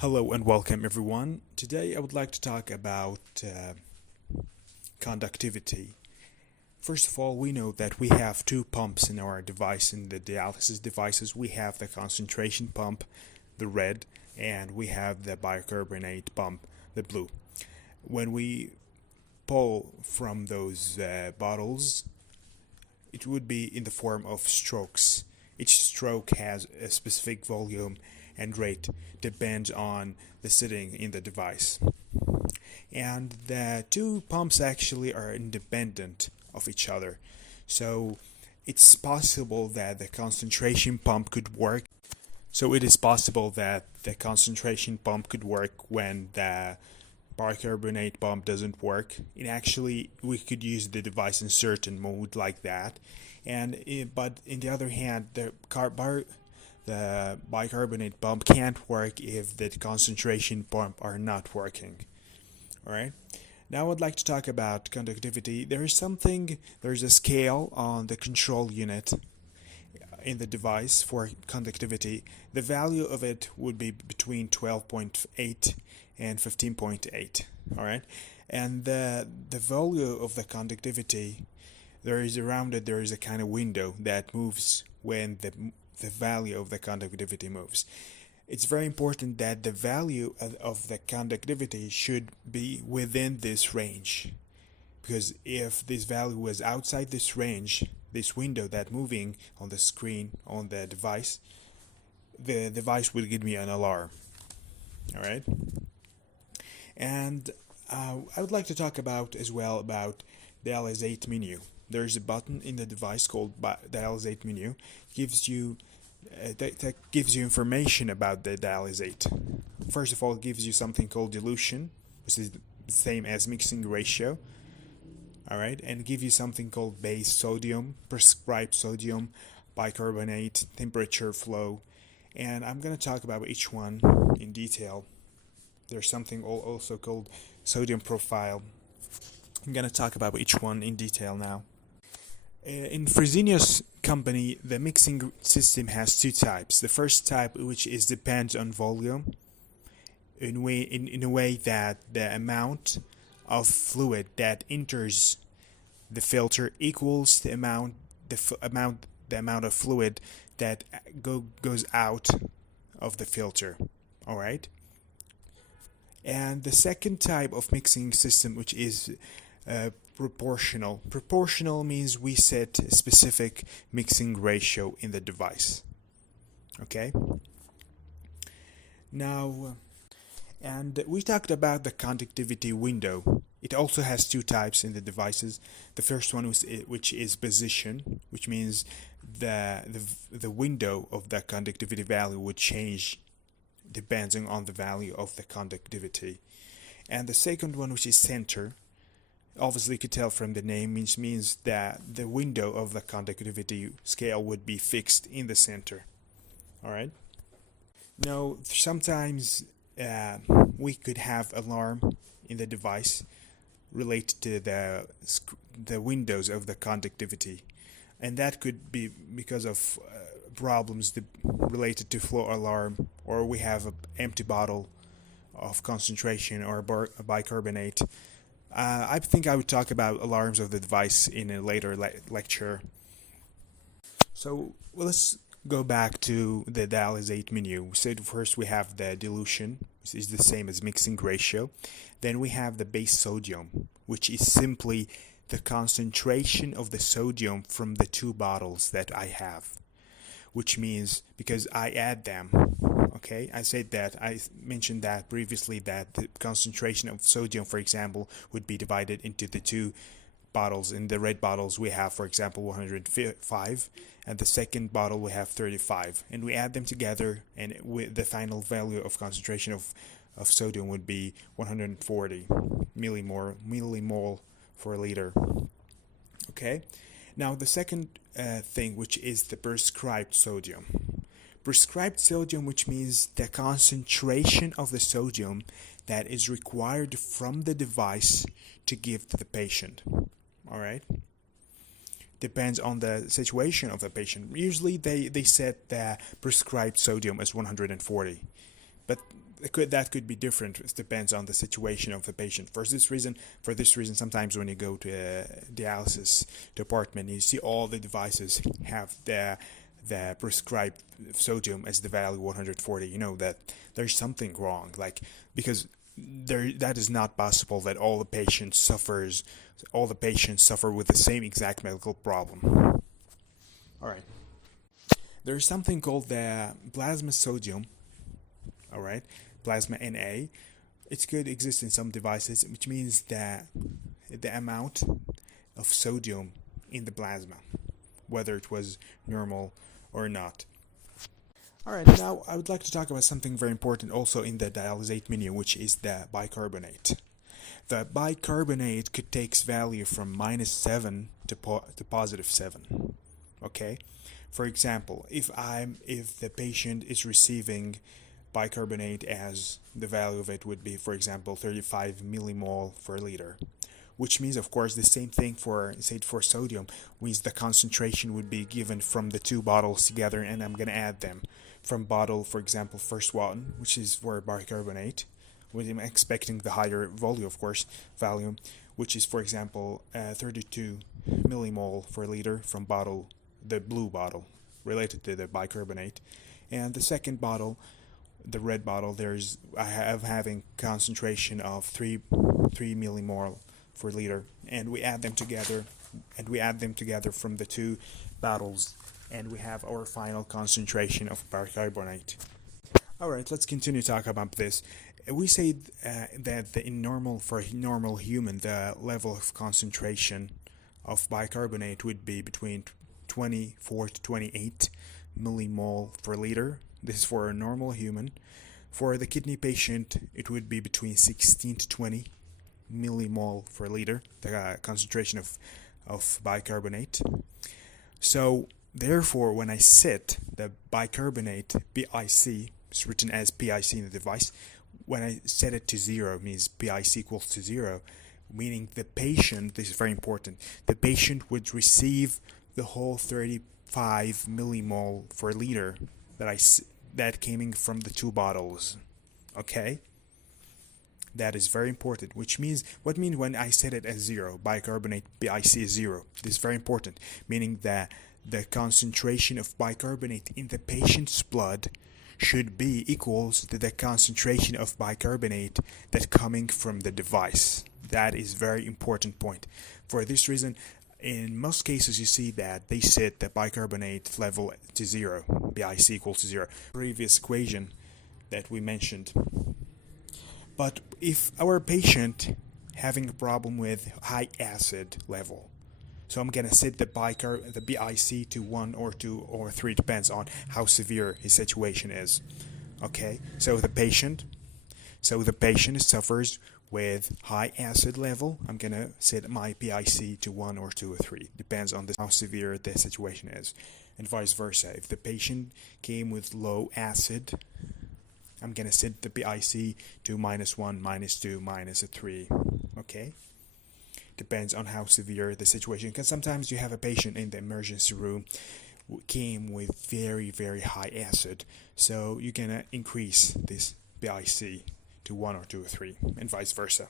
Hello and welcome everyone. Today I would like to talk about conductivity. First of all, we know that we have two pumps in our device. In the dialysis devices, we have the concentration pump, the red, and we have the bicarbonate pump, the blue. When we pull from those bottles, it would be in the form of strokes. Each stroke has a specific volume and rate, depends on the setting in the device. And the two pumps actually are independent of each other. So it's possible that the concentration pump could work. So it is possible that the concentration pump could work when the bicarbonate pump doesn't work. Actually, we could use the device in certain mode like that. But in the other hand, the bicarbonate pump can't work if the concentration pump are not working. Alright? Now I would like to talk about conductivity. There is a scale on the control unit in the device for conductivity. The value of it would be between 12.8 and 15.8. Alright? And the value of the conductivity, there is a kind of window that moves when the value of the conductivity moves. It's very important that the value of the conductivity should be within this range, because if this value was outside this range, this window that moving on the screen on the device would give me an alarm. Alright? And I would like to talk about dialysate menu. There's a button in the device called dialysate menu. That gives you information about the dialysate. First of all, it gives you something called dilution, which is the same as mixing ratio. Alright, and give you something called base sodium, prescribed sodium, bicarbonate, temperature, flow, and I'm going to talk about each one in detail. There's something also called sodium profile. I'm going to talk about each one in detail now. In Fresenius company, the mixing system has two types. The first type, which depends on volume, in a way that the amount of fluid that enters the filter equals the amount of fluid that goes out of the filter. All right. And the second type of mixing system, which is proportional. Proportional means we set a specific mixing ratio in the device. Okay? Now, and we talked about the conductivity window. It also has two types in the devices. The first one which is position, which means the window of the conductivity value would change depending on the value of the conductivity. And the second one, which is center, obviously you could tell from the name, means that the window of the conductivity scale would be fixed in the center. Alright? Now, sometimes we could have alarm in the device related to the windows of the conductivity, and that could be because of problems related to flow alarm, or we have an empty bottle of concentration or bicarbonate. I think I would talk about alarms of the device in a later lecture. So let's go back to the dialysate menu. We said first we have the dilution, which is the same as mixing ratio. Then we have the base sodium, which is simply the concentration of the sodium from the two bottles that I have, which means because I add them. Okay, I mentioned that previously, that the concentration of sodium, for example, would be divided into the two bottles. In the red bottles we have, for example, 105, and the second bottle we have 35, and we add them together, and the final value of concentration of sodium would be 140 millimole for a liter. Okay, now the second thing, which is the prescribed sodium. Prescribed sodium, which means the concentration of the sodium that is required from the device to give to the patient. Alright? Depends on the situation of the patient. Usually they set the prescribed sodium as 140. but that could be different. It depends on the situation of the patient. For this reason, sometimes when you go to a dialysis department, you see all the devices have the prescribed sodium as the value 140. You know that there's something wrong, like, because that is not possible that all the patients suffer with the same exact medical problem. All right. There's something called the plasma sodium. All right, plasma Na. It could exist in some devices, which means that the amount of sodium in the plasma, whether it was normal or not. Alright, now I would like to talk about something very important also in the dialysate menu, which is the bicarbonate. The bicarbonate could take value from -7 to +7. Okay? For example, if the patient is receiving bicarbonate as the value of it would be, for example, 35 millimole per liter, which means, of course, the same thing for sodium, means the concentration would be given from the two bottles together, and I'm going to add them from bottle, for example, first one, which is for bicarbonate, with I'm expecting the higher volume, of course, volume, which is, for example, 32 millimole per liter from bottle, the blue bottle, related to the bicarbonate, and the second bottle, the red bottle, I have having concentration of 3 millimole per liter, and we add them together, from the two bottles, and we have our final concentration of bicarbonate. Alright, let's continue to talk about this. We say that for a normal human, the level of concentration of bicarbonate would be between 24 to 28 millimole per liter. This is for a normal human. For the kidney patient, it would be between 16 to 20 millimole per liter, the concentration of bicarbonate. So therefore, when I set the bicarbonate PIC, it's written as PIC in the device, when I set it to 0, means PIC equals to 0, meaning the patient, this is very important, the patient would receive the whole 35 millimole per liter that came from the two bottles. Okay? That is very important, which means, when I set it as 0, bicarbonate PIC is 0. This is very important, meaning that the concentration of bicarbonate in the patient's blood should be equals to the concentration of bicarbonate that coming from the device. That is very important point. For this reason, in most cases you see that they set the bicarbonate level to 0, PIC equals to 0, previous equation that we mentioned. But if our patient having a problem with high acid level, so I'm gonna set the PIC to 1 or 2 or 3, depends on how severe his situation is. Okay, so the patient suffers with high acid level. I'm gonna set my PIC to 1 or 2 or 3, depends on how severe the situation is, and vice versa. If the patient came with low acid, I'm gonna set the PIC to -1, -2, -3. Okay, depends on how severe the situation. Because sometimes you have a patient in the emergency room who came with very, very high acid, so you're gonna increase this PIC to 1 or 2 or 3, and vice versa.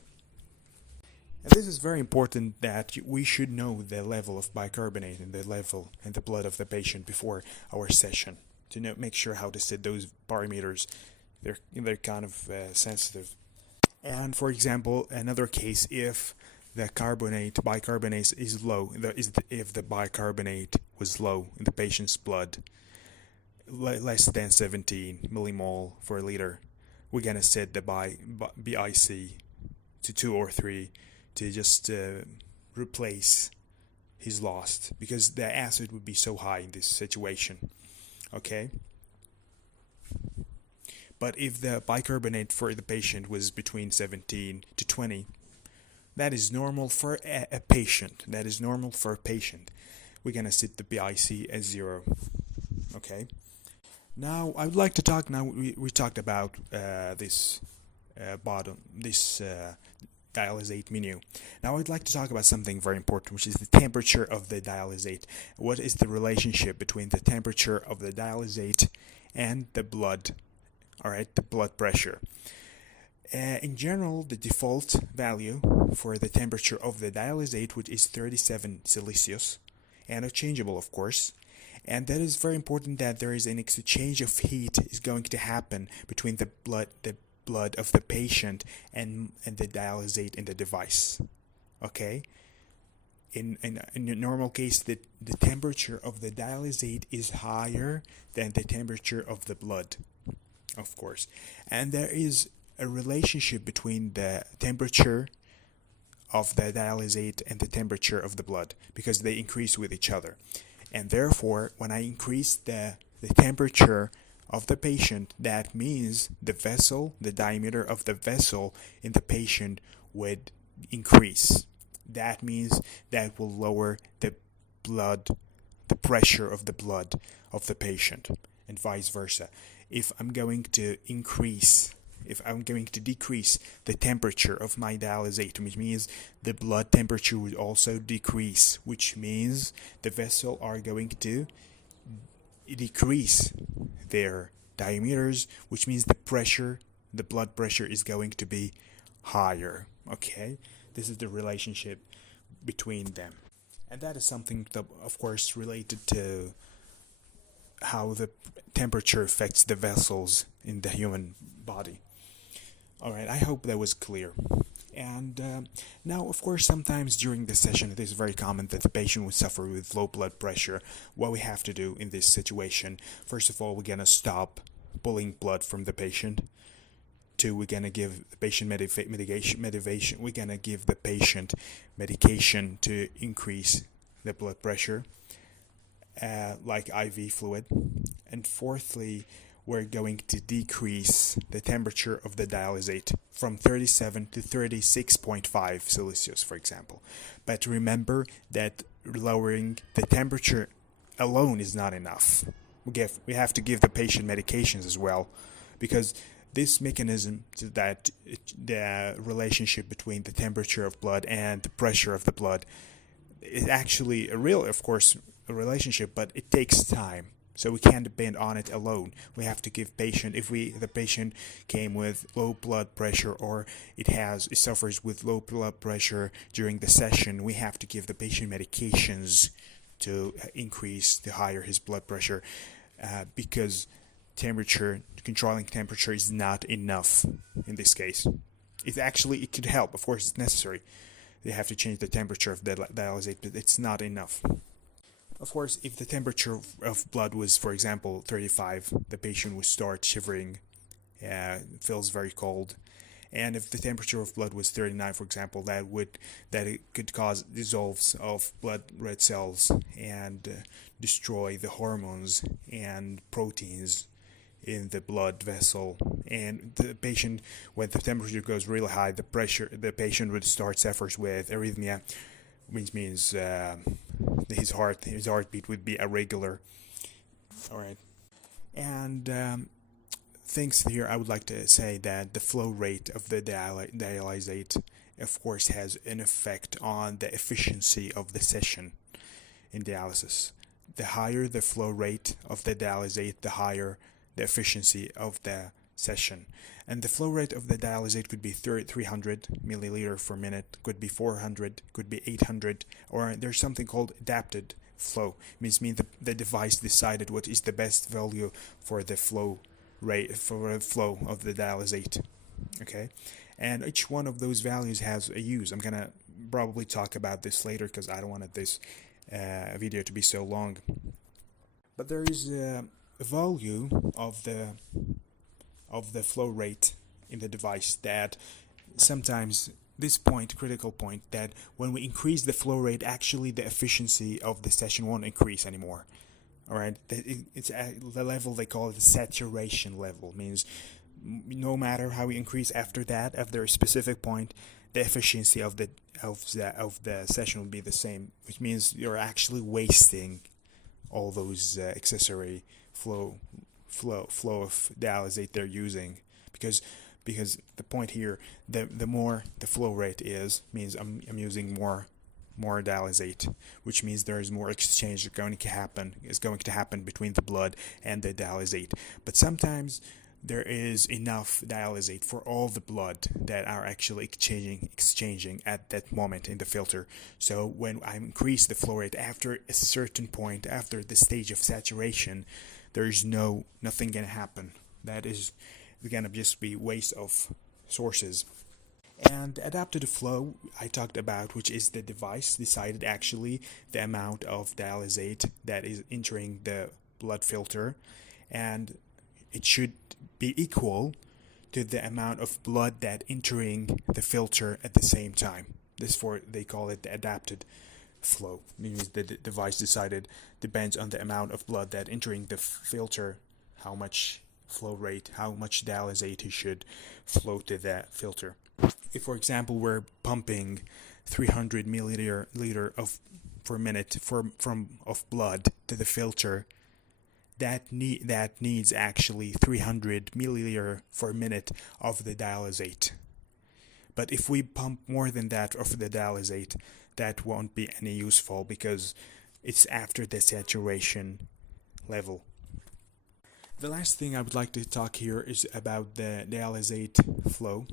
And this is very important, that we should know the level of bicarbonate and the level in the blood of the patient before our session to make sure how to set those parameters. They're kind of sensitive. And for example, another case, if the bicarbonate is low, if the bicarbonate was low in the patient's blood, less than 17 millimole per liter, we're gonna set the BIC to 2 or 3 to just replace his lost, because the acid would be so high in this situation. Okay? But if the bicarbonate for the patient was between 17 to 20, that is normal for a patient. We're gonna set the PIC as 0. Okay. Now I would like to talk. Now we talked about this dialysate menu. Now I'd like to talk about something very important, which is the temperature of the dialysate. What is the relationship between the temperature of the dialysate and the blood all right, the blood pressure. In general, the default value for the temperature of the dialysate, which is 37 Celsius, and unchangeable, of course. And that is very important, that there is an exchange of heat is going to happen between the blood of the patient and the dialysate in the device. Okay? In a normal case, the temperature of the dialysate is higher than the temperature of the blood, of course. And there is a relationship between the temperature of the dialysate and the temperature of the blood, because they increase with each other. And therefore, when I increase the temperature of the patient, that means the diameter of the vessel in the patient would increase. That means that will lower the pressure of the blood of the patient, and vice versa. If I'm going to decrease the temperature of my dialysate, which means the blood temperature would also decrease, which means the vessel are going to decrease their diameters, which means the blood pressure is going to be higher. Okay, this is the relationship between them, and that is something that, of course, related to how the temperature affects the vessels in the human body. Alright, I hope that was clear. And now, of course, sometimes during the session it is very common that the patient would suffer with low blood pressure. What we have to do in this situation: first of all, we're going to stop pulling blood from the patient. 2, we're going to give the patient medication. We're going to give the patient medication to increase the blood pressure, like IV fluid. And fourthly, we're going to decrease the temperature of the dialysate from 37 to 36.5 Celsius, for example. But remember that lowering the temperature alone is not enough. We have to give the patient medications as well, because this mechanism, that the relationship between the temperature of blood and the pressure of the blood, is actually a real, of course, a relationship, but it takes time. So we can't depend on it alone. We have to give patient, if the patient came with low blood pressure, or it suffers with low blood pressure during the session, we have to give the patient medications to higher his blood pressure, because controlling temperature is not enough in this case. It could help, of course, it's necessary. They have to change the temperature of the dialysate, but it's not enough. Of course, if the temperature of blood was, for example, 35, the patient would start shivering, feels very cold. And if the temperature of blood was 39, for example, it could cause dissolves of blood red cells and destroy the hormones and proteins in the blood vessel. And the patient, when the temperature goes really high, the patient would suffers with arrhythmia, which means his heartbeat would be irregular. All right. And things here, I would like to say that the flow rate of the dialysate, of course, has an effect on the efficiency of the session in dialysis. The higher the flow rate of the dialysate, the higher the efficiency of the session. And the flow rate of the dialysate could be 300 milliliter per minute, could be 400, could be 800, or there's something called adapted flow. It means the device decided what is the best value for the flow rate, for the flow of the dialysate. Okay, and each one of those values has a use. I'm gonna probably talk about this later, because I don't want this video to be so long. But there is a value of the flow rate in the device that sometimes critical point, that when we increase the flow rate, actually the efficiency of the session won't increase anymore. Alright, it's at the level they call it the saturation level. Means no matter how we increase after a specific point, the efficiency of the session will be the same, which means you're actually wasting all those accessory flow of dialysate they're using, because the point here, the more the flow rate means I'm using more dialysate, which means there is more exchange going to happen between the blood and the dialysate. But sometimes there is enough dialysate for all the blood that are actually exchanging at that moment in the filter. So when I increase the flow rate after a certain point, after the stage of saturation, there's nothing gonna happen. That is gonna just be waste of sources. And adaptive flow I talked about, which is the device decided actually the amount of dialysate that is entering the blood filter, and it should be equal to the amount of blood that entering the filter at the same time. They call it the adapted flow. Means the device decided depends on the amount of blood that entering the filter, how much flow rate, how much dialysate it should flow to that filter. If, for example, we're pumping 300 milliliter of per minute of blood to the filter, that needs actually 300 milliliter per minute of the dialysate. But if we pump more than that of the dialysate, that won't be any useful because it's after the saturation level. The last thing I would like to talk here is about the dialysate flow.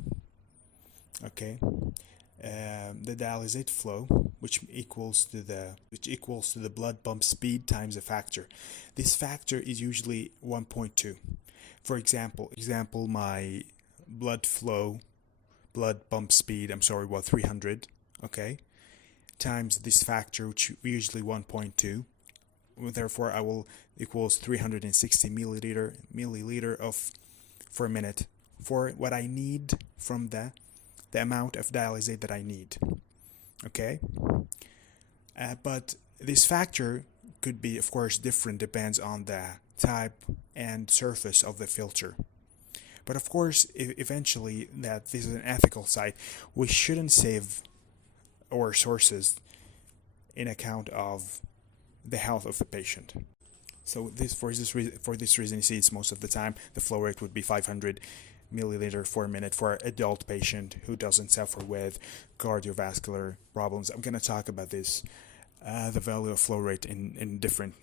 Okay, the dialysate flow, which equals to the blood pump speed times a factor. This factor is usually 1.2. For example, my blood pump speed, 300, okay, times this factor, which usually 1.2. Therefore, I will equals 360 milliliter of per minute for what I need from the amount of dialysate that I need. Okay, but this factor could be, of course, different, depends on the type and surface of the filter. But of course, eventually, that this is an ethical side, we shouldn't save our sources in account of the health of the patient. So for this reason, you see, it's most of the time the flow rate would be 500 milliliter per minute for an adult patient who doesn't suffer with cardiovascular problems. I'm going to talk about this, the value of flow rate in different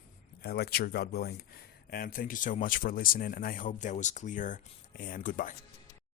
lecture, God willing. And thank you so much for listening, and I hope that was clear, and goodbye.